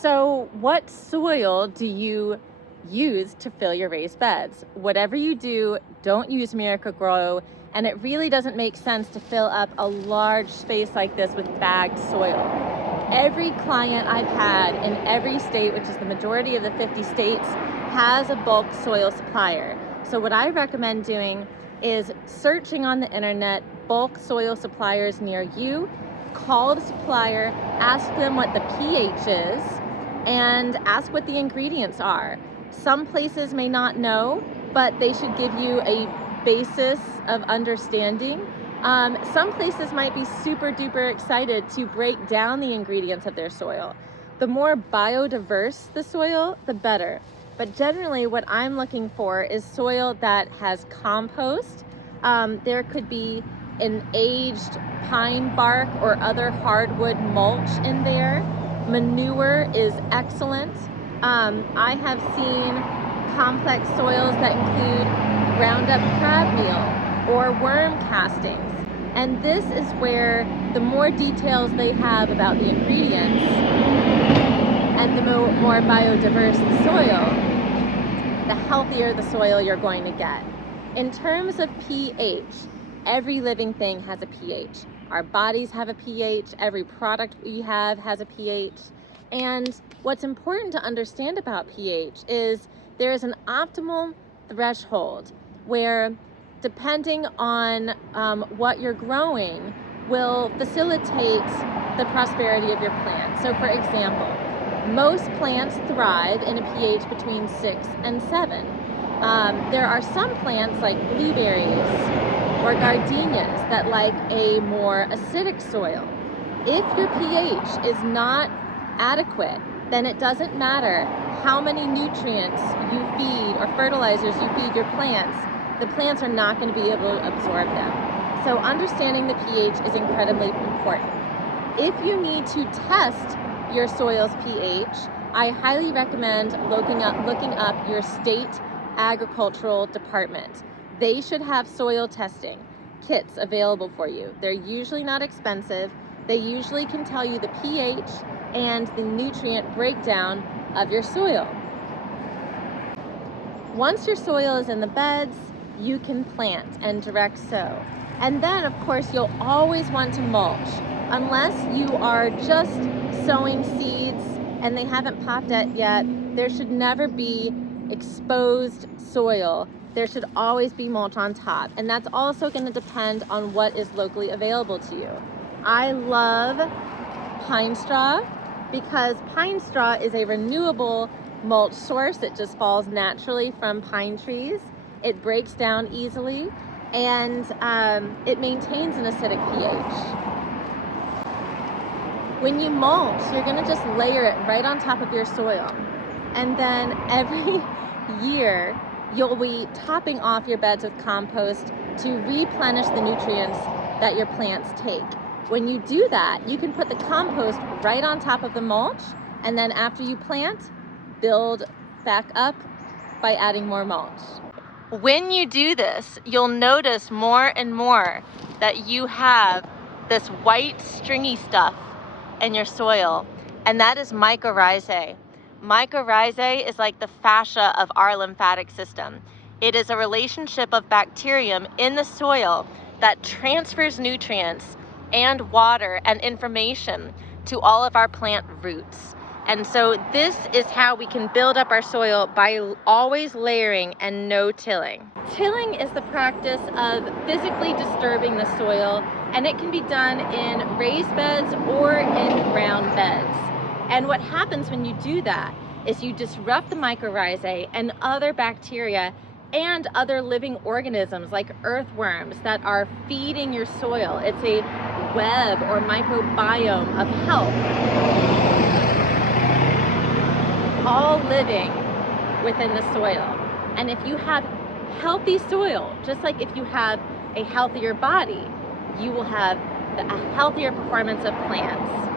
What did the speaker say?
So what soil do you use to fill your raised beds? Whatever you do, don't use Miracle-Gro, and it really doesn't make sense to fill up a large space like this with bagged soil. Every client I've had in every state, which is the majority of the 50 states, has a bulk soil supplier. So what I recommend doing is searching on the internet bulk soil suppliers near you, call the supplier, ask them what the pH is, and ask what the ingredients are. Some places may not know, but they should give you a basis of understanding. Some places might be super duper excited to break down the ingredients of their soil. The more biodiverse the soil, the better. But generally what I'm looking for is soil that has compost. There could be an aged pine bark or other hardwood mulch in there. Manure is excellent. I have seen complex soils that include ground up crab meal or worm castings. And this is where the more details they have about the ingredients and the more biodiverse the soil, the healthier the soil you're going to get. In terms of pH, every living thing has a pH. Our bodies have a pH, every product we have has a pH. And what's important to understand about pH is there is an optimal threshold where, depending on what you're growing, will facilitate the prosperity of your plant. So for example, most plants thrive in a pH between 6 and 7. There are some plants like blueberries or gardenias that like a more acidic soil. If your pH is not adequate, then it doesn't matter how many nutrients you feed or fertilizers you feed your plants, the plants are not going to be able to absorb them. So understanding the pH is incredibly important. If you need to test your soil's pH, I highly recommend looking up your state agricultural department. They should have soil testing kits available for you. They're usually not expensive. They usually can tell you the pH and the nutrient breakdown of your soil. Once your soil is in the beds, you can plant and direct sow. And then, of course, you'll always want to mulch. Unless you are just sowing seeds and they haven't popped up yet, there should never be exposed soil. There should always be mulch on top. And that's also going to depend on what is locally available to you. I love pine straw because pine straw is a renewable mulch source. It just falls naturally from pine trees. It breaks down easily, and it maintains an acidic pH. When you mulch, you're going to just layer it right on top of your soil. And then every year, you'll be topping off your beds with compost to replenish the nutrients that your plants take. When you do that, you can put the compost right on top of the mulch, and then after you plant, build back up by adding more mulch. When you do this, you'll notice more and more that you have this white stringy stuff in your soil, and that is mycorrhizae. Mycorrhizae is like the fascia of our lymphatic system. It is a relationship of bacterium in the soil that transfers nutrients and water and information to all of our plant roots. And so this is how we can build up our soil, by always layering and no tilling. Tilling is the practice of physically disturbing the soil, and it can be done in raised beds or in ground beds. And what happens when you do that is you disrupt the mycorrhizae and other bacteria and other living organisms like earthworms that are feeding your soil. It's a web or microbiome of health, all living within the soil. And if you have healthy soil, just like if you have a healthier body, you will have a healthier performance of plants.